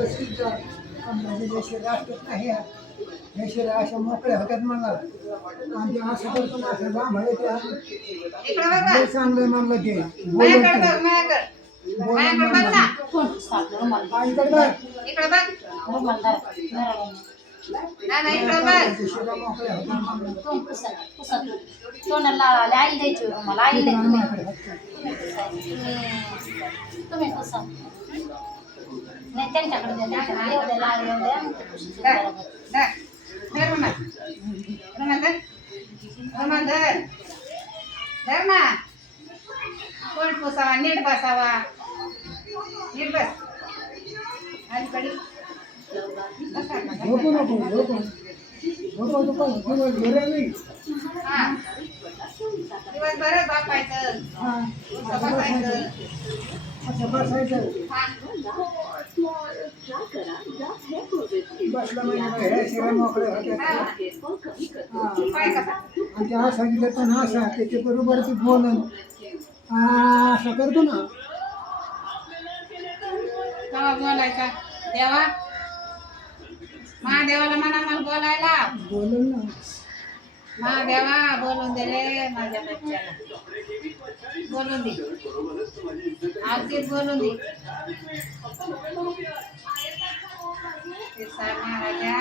बसतील हे शरीर असतात नाही हे शरीर अशा मोकळ्या होत्यात मला आणि ते असं करतो ना असं जांभळे ते चांगलं म्हणलं ते बोलून तोंडाला आई द्यायची मला आई तुम्ही पुसा नाही त्यांच्याकडे एवढ्या लाल कोण पुसावा नीट बसावा नीट बस अलीकडे झोपू नको दिवसभर बापायचं बसायचं बसलं म्हणजे हे शरीर मोकळे होते आणि ते हा सांगितलं पण हा त्याच्या बरोबर ती बोलून असं करतो ना तेव्हा बोलायचा देवा महादेवाला म्हणा मला बोलायला बोलून ना महादेवा बोलून दे रे माझ्या बच्च्याला बोलून दे आरतीत बोलून दे ते सार महाराजा